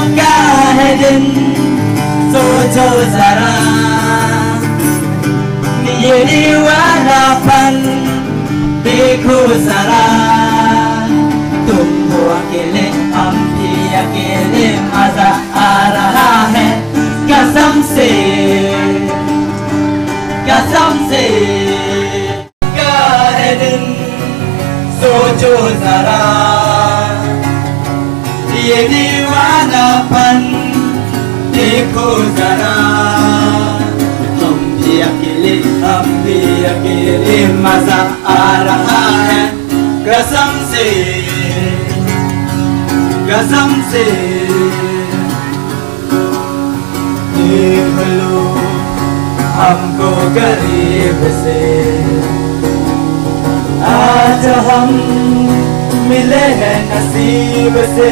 कसम का है दिन, सोचो जरा ये दीवानापन देखो जरा। तुम हो अकेले हम भी अकेले, मजा आ रहा है कसम से कसम से। क्या है दिन सोचो जरा ये दीवानापन देखो जरा। हम भी अकेले मजा आ रहा है कसम से कसम से। देख लो हमको करीब से, आज हम मिले हैं नसीब से।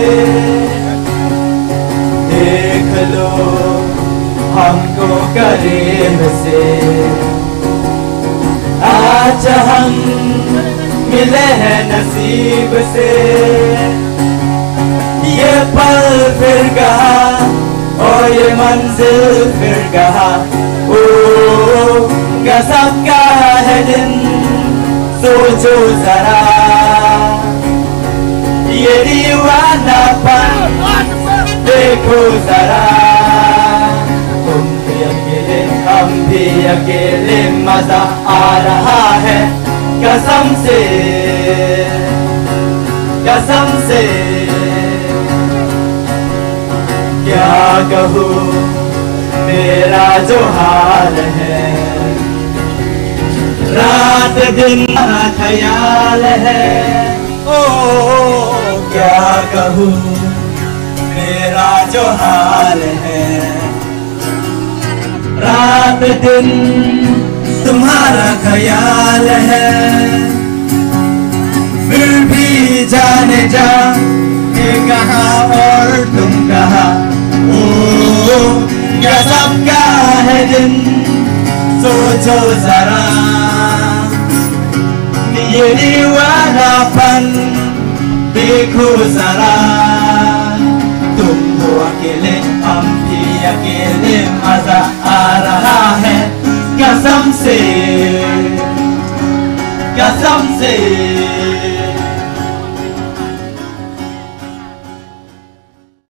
देख लो हमको करीब से, आज हम मिले हैं नसीब से। ये पल फिर कहा और ये मंजिल फिर कहा। ओ कसम का है दिन सोचो जरा ये दीवानापन देखो जरा। तुम भी अकेले हम भी अकेले, मजा आ रहा है कसम से कसम से। क्या कहूँ मेरा जो हाल है, रात दिन ख्याल है। ओ क्या कहूँ मेरा जो हाल है, रात दिन तुम्हारा ख्याल है। फिर भी जाने जा ये कहाँ और तुम कहाँ। ओ कसम का है दिन सोचो जरा ये दीवानापन देखो जरा। तुम हो अकेले हम भी अकेले, मजा आ रहा है कसम से कसम से।